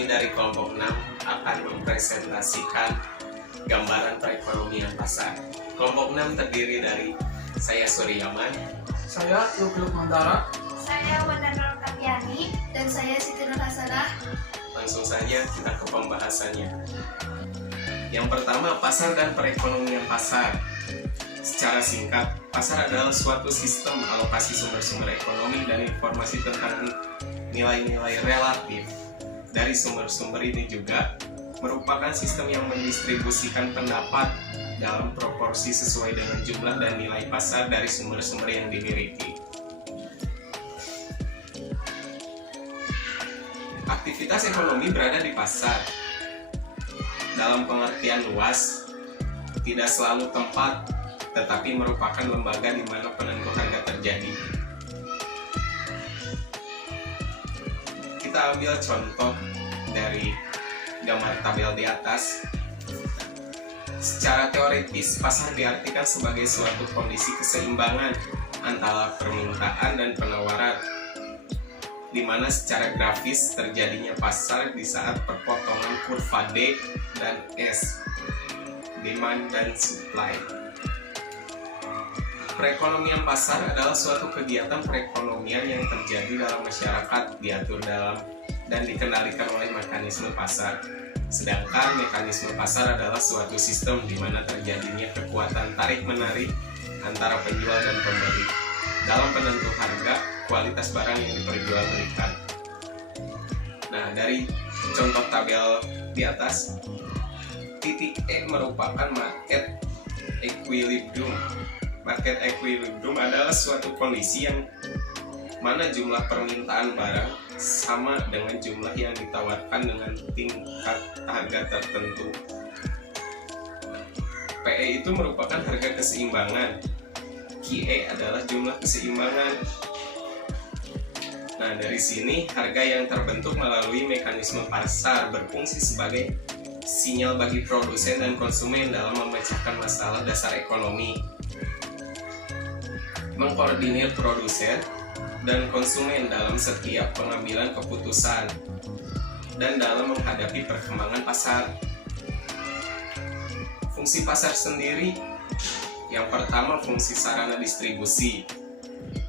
kami dari kelompok 6 akan mempresentasikan gambaran perekonomian pasar. Kelompok 6 terdiri dari saya Suryaman, saya Yukil Mandara, saya Wandana Kapiani, dan saya Siti Nur Hasanah. Langsung saja kita ke pembahasannya. Yang pertama, pasar dan perekonomian pasar. Secara singkat, pasar adalah suatu sistem alokasi sumber-sumber ekonomi dan informasi tentang nilai-nilai relatif. Dari sumber-sumber ini juga merupakan sistem yang mendistribusikan pendapat dalam proporsi sesuai dengan jumlah dan nilai pasar dari sumber-sumber yang dimiliki. Aktivitas ekonomi berada di pasar. Dalam pengertian luas, tidak selalu tempat, tetapi merupakan lembaga di mana penentu harga terjadi. Kita ambil contoh dari gambar tabel di atas. Secara teoritis, pasar diartikan sebagai suatu kondisi keseimbangan antara permintaan dan penawaran, di mana secara grafis terjadinya pasar di saat perpotongan kurva D dan S, demand dan supply. Perekonomian pasar adalah suatu kegiatan perekonomian yang terjadi dalam masyarakat, diatur dalam dan dikendalikan oleh mekanisme pasar. Sedangkan mekanisme pasar adalah suatu sistem di mana terjadinya kekuatan tarik-menarik antara penjual dan pembeli dalam penentu harga kualitas barang yang diperjualbelikan. Nah, dari contoh tabel di atas, titik E merupakan market equilibrium. Market equilibrium adalah suatu kondisi yang mana jumlah permintaan barang sama dengan jumlah yang ditawarkan dengan tingkat harga tertentu. PE itu merupakan harga keseimbangan. QE adalah jumlah keseimbangan. Nah, dari sini harga yang terbentuk melalui mekanisme pasar berfungsi sebagai sinyal bagi produsen dan konsumen dalam memecahkan masalah dasar ekonomi, mengkoordinir produsen dan konsumen dalam setiap pengambilan keputusan, dan dalam menghadapi perkembangan pasar. Fungsi pasar sendiri, yang pertama fungsi sarana distribusi,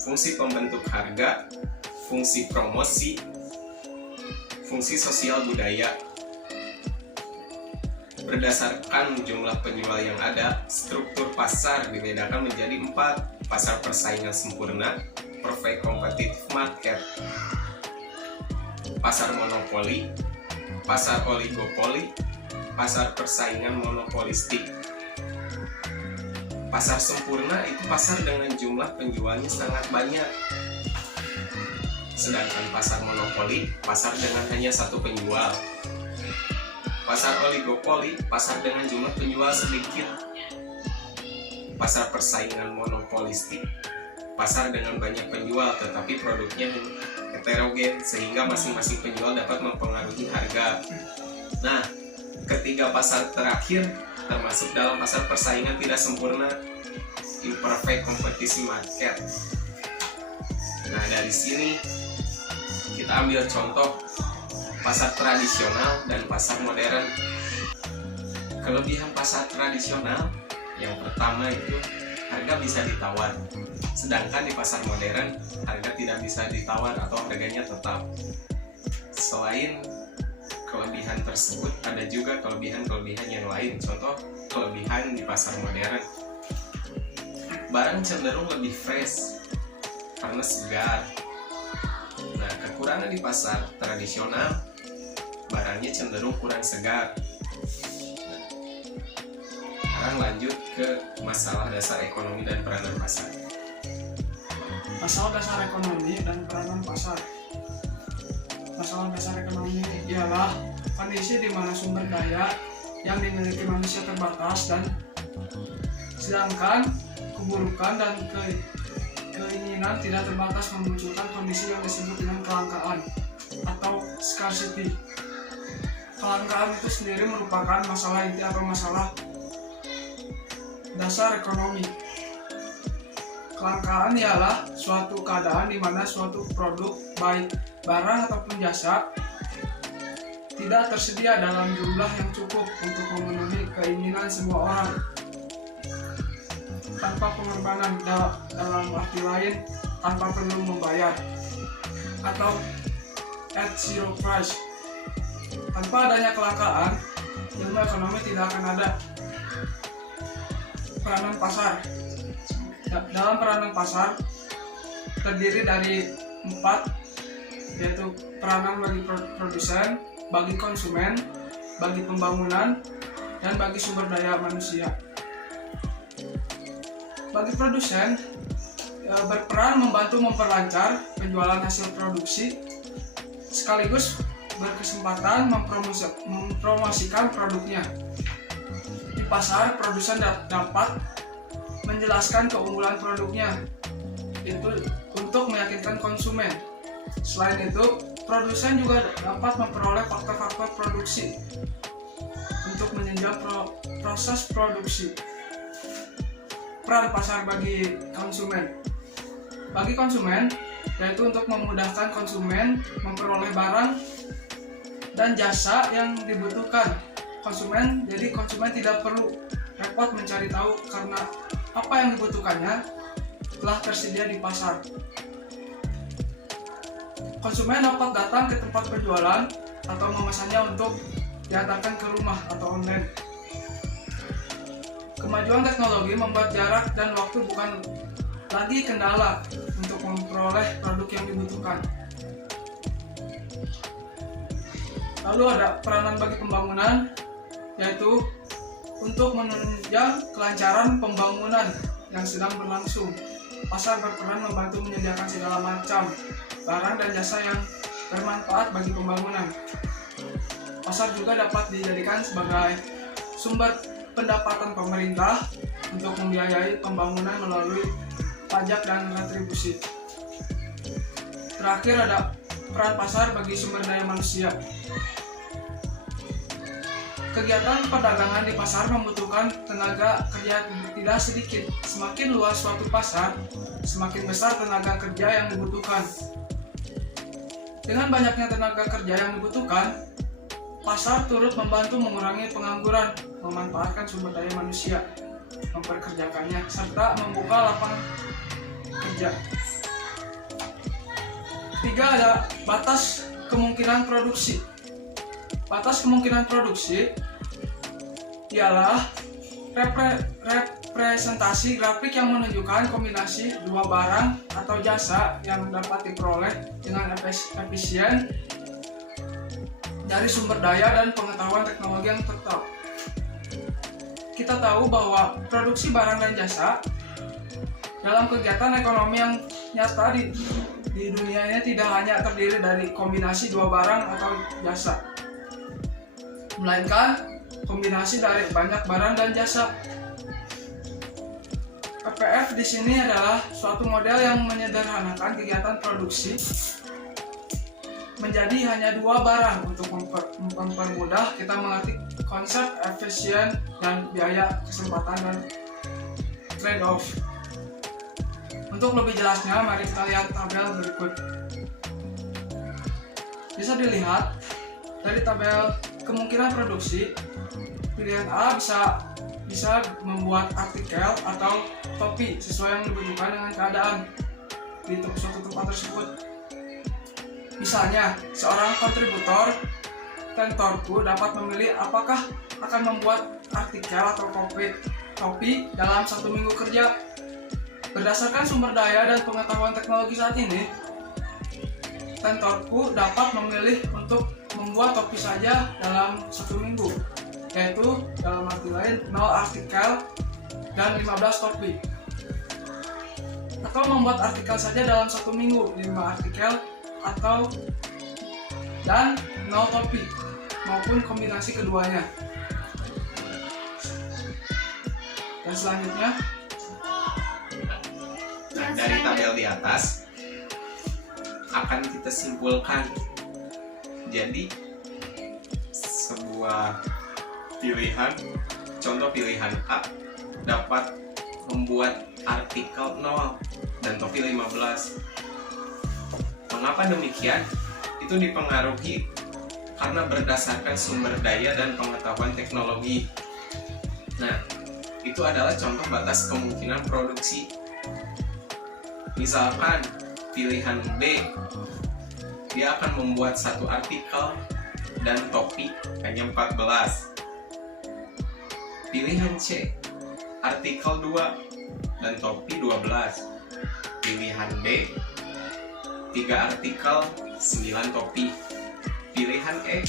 fungsi pembentuk harga, fungsi promosi, fungsi sosial budaya. Berdasarkan jumlah penjual yang ada, struktur pasar dibedakan menjadi 4: pasar persaingan sempurna, perfect competitive market, pasar monopoli, pasar oligopoli, pasar persaingan monopolistik. Pasar sempurna itu pasar dengan jumlah penjualnya sangat banyak. Sedangkan pasar monopoli, pasar dengan hanya satu penjual. Pasar oligopoli, pasar dengan jumlah penjual sedikit. Pasar persaingan monopolistik, pasar dengan banyak penjual tetapi produknya heterogen sehingga masing-masing penjual dapat mempengaruhi harga. Nah, ketiga pasar terakhir termasuk dalam pasar persaingan tidak sempurna, imperfect competition market. Nah, dari sini kita ambil contoh pasar tradisional dan pasar modern. Kelebihan pasar tradisional yang pertama itu harga bisa ditawar, sedangkan di pasar modern harga tidak bisa ditawar atau harganya tetap. Selain kelebihan tersebut, ada juga kelebihan-kelebihan yang lain. Contoh kelebihan di pasar modern, barang cenderung lebih fresh karena segar. Nah, kekurangan di pasar tradisional, barangnya cenderung kurang segar. Sekarang lanjut ke masalah dasar ekonomi dan peranan pasar. masalah dasar ekonomi dan peranan pasar. Masalah dasar ekonomi ialah kondisi di mana sumber daya yang dimiliki manusia terbatas dan sedangkan keburukan dan keinginan tidak terbatas memunculkan kondisi yang disebut dengan kelangkaan atau scarcity. Kelangkaan itu sendiri merupakan masalah inti atau masalah dasar ekonomi. Kelangkaan ialah suatu keadaan di mana suatu produk, baik barang ataupun jasa, tidak tersedia dalam jumlah yang cukup untuk memenuhi keinginan semua orang tanpa pengorbanan, dalam arti lain tanpa perlu membayar, atau at zero price. Tanpa adanya kelangkaan, ilmu ekonomi tidak akan ada. Peranan pasar. Dalam peranan pasar terdiri dari 4, yaitu peranan bagi produsen, bagi konsumen, bagi pembangunan, dan bagi sumber daya manusia. Bagi produsen, berperan membantu memperlancar penjualan hasil produksi, sekaligus berkesempatan mempromosikan produknya. Di pasar, produsen dapat menjelaskan keunggulan produknya itu untuk meyakinkan konsumen. Selain itu, produsen juga dapat memperoleh faktor-faktor produksi untuk menunjang proses produksi. Peran pasar bagi konsumen. Bagi konsumen, yaitu untuk memudahkan konsumen memperoleh barang dan jasa yang dibutuhkan. Jadi konsumen tidak perlu repot mencari tahu karena apa yang dibutuhkannya telah tersedia di pasar. Konsumen dapat datang ke tempat penjualan atau memesannya untuk diantarkan ke rumah atau online. Kemajuan teknologi membuat jarak dan waktu bukan lagi kendala untuk memperoleh produk yang dibutuhkan. Lalu ada peranan bagi pembangunan, yaitu untuk menunjang kelancaran pembangunan yang sedang berlangsung. Pasar berperan membantu menyediakan segala macam barang dan jasa yang bermanfaat bagi pembangunan. Pasar juga dapat dijadikan sebagai sumber pendapatan pemerintah untuk membiayai pembangunan melalui pajak dan retribusi. Terakhir ada peran pasar bagi sumber daya manusia. Kegiatan perdagangan di pasar membutuhkan tenaga kerja tidak sedikit. Semakin luas suatu pasar, semakin besar tenaga kerja yang dibutuhkan. Dengan banyaknya tenaga kerja yang dibutuhkan, pasar turut membantu mengurangi pengangguran, memanfaatkan sumber daya manusia, memperkerjakannya, serta membuka lapangan kerja. 3. Ada batas kemungkinan produksi. Batas kemungkinan produksi ialah representasi grafik yang menunjukkan kombinasi dua barang atau jasa yang dapat diperoleh dengan efisien dari sumber daya dan pengetahuan teknologi yang tetap. Kita tahu bahwa produksi barang dan jasa dalam kegiatan ekonomi yang nyata di dunia ini tidak hanya terdiri dari kombinasi dua barang atau jasa, melainkan kombinasi dari banyak barang dan jasa. PPF di sini adalah suatu model yang menyederhanakan kegiatan produksi menjadi hanya dua barang untuk mempermudah kita mengerti konsep efisien dan biaya, kesempatan dan trade-off. Untuk lebih jelasnya, mari kita lihat tabel berikut. Bisa dilihat dari tabel kemungkinan produksi, pilihan A bisa membuat artikel atau topi sesuai yang dibutuhkan dengan keadaan di suatu tempat tersebut. Misalnya, seorang kontributor tentorku dapat memilih apakah akan membuat artikel atau topi dalam 1 minggu kerja. Berdasarkan sumber daya dan pengetahuan teknologi saat ini, tentorku dapat memilih untuk membuat topi saja dalam 1 minggu, yaitu dalam arti lain 0 artikel dan 15 topi, atau membuat artikel saja dalam 1 minggu 5 artikel atau dan 0 topi, maupun kombinasi keduanya. Dan selanjutnya, dari tabel di atas akan kita simpulkan. Jadi sebuah pilihan, contoh pilihan A dapat membuat artikel 0 dan topi 15. Mengapa demikian? Itu dipengaruhi karena berdasarkan sumber daya dan pengetahuan teknologi. Nah, itu adalah contoh batas kemungkinan produksi. Misalkan pilihan B, dia akan membuat satu artikel dan topi hanya 14. Pilihan C, artikel 2 dan topi 12. Pilihan D, 3 artikel 9 topi. Pilihan E,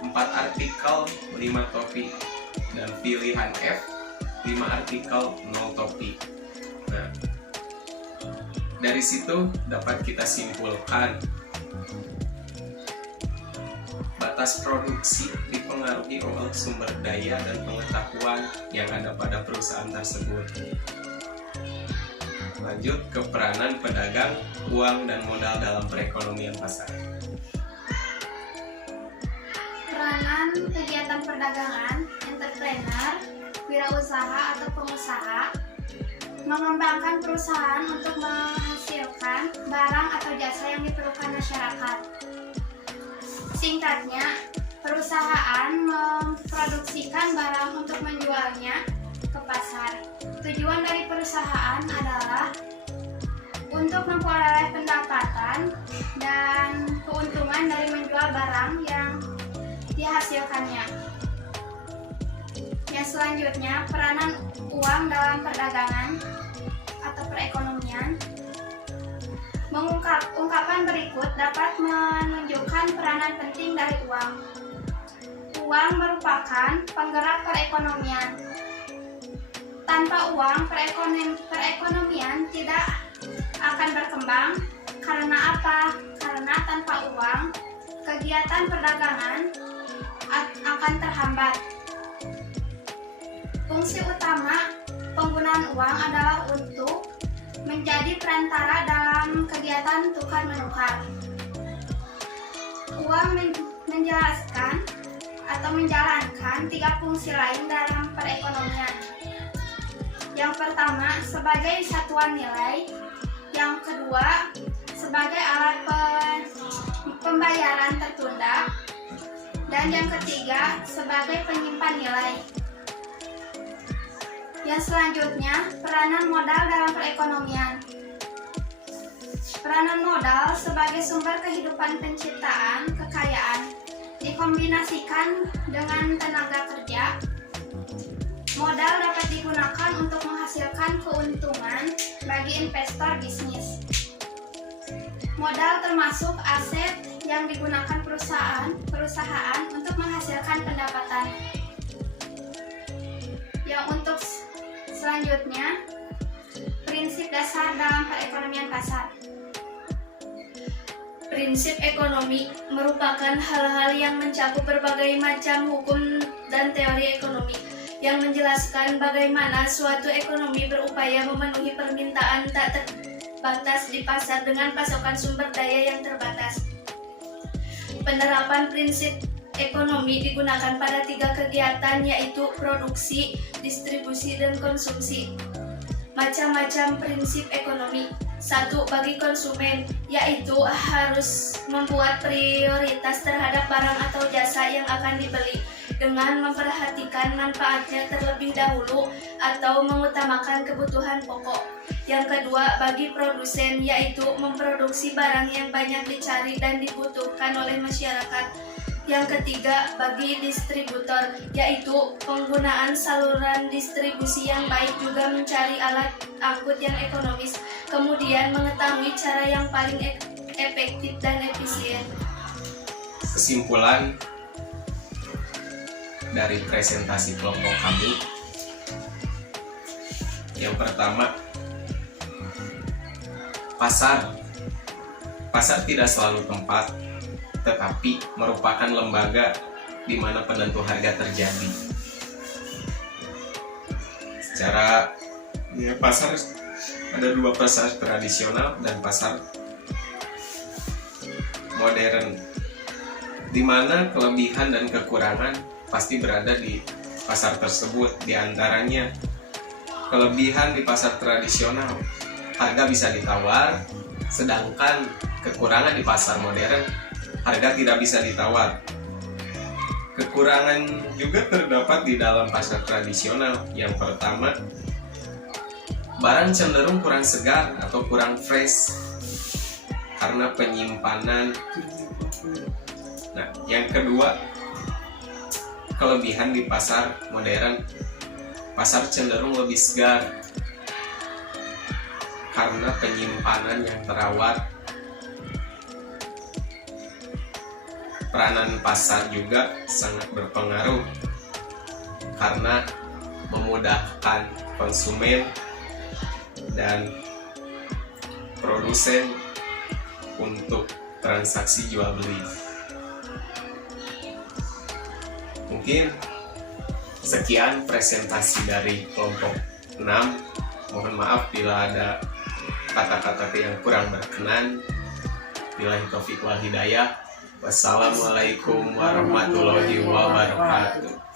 4 artikel 5 topi. Dan pilihan F, 5 artikel 0 topi. Nah, dari situ dapat kita simpulkan batas produksi dipengaruhi oleh sumber daya dan pengetahuan yang ada pada perusahaan tersebut. Lanjut ke peranan pedagang, uang, dan modal dalam perekonomian pasar. Peranan kegiatan perdagangan, entrepreneur, wirausaha atau pengusaha mengembangkan perusahaan untuk menghasilkan barang atau jasa yang diperlukan masyarakat. Singkatnya, perusahaan memproduksikan barang untuk menjualnya ke pasar. Tujuan dari perusahaan adalah untuk memperoleh pendapatan dan keuntungan dari menjual barang yang dihasilkannya. Yang selanjutnya, peranan uang dalam perdagangan atau perekonomian. Ungkapan berikut dapat menunjukkan peranan penting dari uang. Uang merupakan penggerak perekonomian. Tanpa uang, perekonomian tidak akan berkembang. Karena apa? Karena tanpa uang, kegiatan perdagangan akan terhambat. Fungsi utama penggunaan uang adalah untuk menjadi perantara dalam kegiatan tukar-menukar. Uang menjelaskan atau menjalankan 3 fungsi lain dalam perekonomian. Yang pertama, sebagai satuan nilai. Yang kedua, sebagai alat pembayaran tertunda. Dan yang ketiga, sebagai penyimpan nilai. Yang selanjutnya, peranan modal dalam perekonomian. Peranan modal sebagai sumber kehidupan penciptaan kekayaan dikombinasikan dengan tenaga kerja. Modal dapat digunakan untuk menghasilkan keuntungan bagi investor bisnis. Modal termasuk aset yang digunakan perusahaan untuk menghasilkan pendapatan. Yang untuk selanjutnya, prinsip dasar dalam perekonomian pasar. Prinsip ekonomi merupakan hal-hal yang mencakup berbagai macam hukum dan teori ekonomi yang menjelaskan bagaimana suatu ekonomi berupaya memenuhi permintaan tak terbatas di pasar dengan pasokan sumber daya yang terbatas. Penerapan prinsip ekonomi digunakan pada 3 kegiatan, yaitu produksi, distribusi, dan konsumsi. Macam-macam prinsip ekonomi. 1. Bagi konsumen, yaitu harus membuat prioritas terhadap barang atau jasa yang akan dibeli dengan memperhatikan manfaatnya terlebih dahulu atau mengutamakan kebutuhan pokok. Yang kedua, bagi produsen, yaitu memproduksi barang yang banyak dicari dan dibutuhkan oleh masyarakat. Yang ketiga, bagi distributor, yaitu penggunaan saluran distribusi yang baik, juga mencari alat angkut yang ekonomis, kemudian mengetahui cara yang paling efektif dan efisien. Kesimpulan dari presentasi kelompok kami, yang pertama, pasar tidak selalu tempat, tetapi merupakan lembaga di mana penentu harga terjadi. Secara pasar ada 2 pasar tradisional dan pasar modern, di mana kelebihan dan kekurangan pasti berada di pasar tersebut. Di antaranya, kelebihan di pasar tradisional, harga bisa ditawar, sedangkan kekurangan di pasar modern, harga tidak bisa ditawar. Kekurangan juga terdapat di dalam pasar tradisional. Yang pertama, barang cenderung kurang segar atau kurang fresh karena penyimpanan. Nah, yang kedua, kelebihan di pasar modern, pasar cenderung lebih segar karena penyimpanan yang terawat. Peranan pasar juga sangat berpengaruh karena memudahkan konsumen dan produsen untuk transaksi jual beli. Mungkin sekian presentasi dari kelompok 6. Mohon maaf bila ada kata-kata yang kurang berkenan. Billahi taufiq wal hidayah. Wassalamualaikum warahmatullahi wabarakatuh.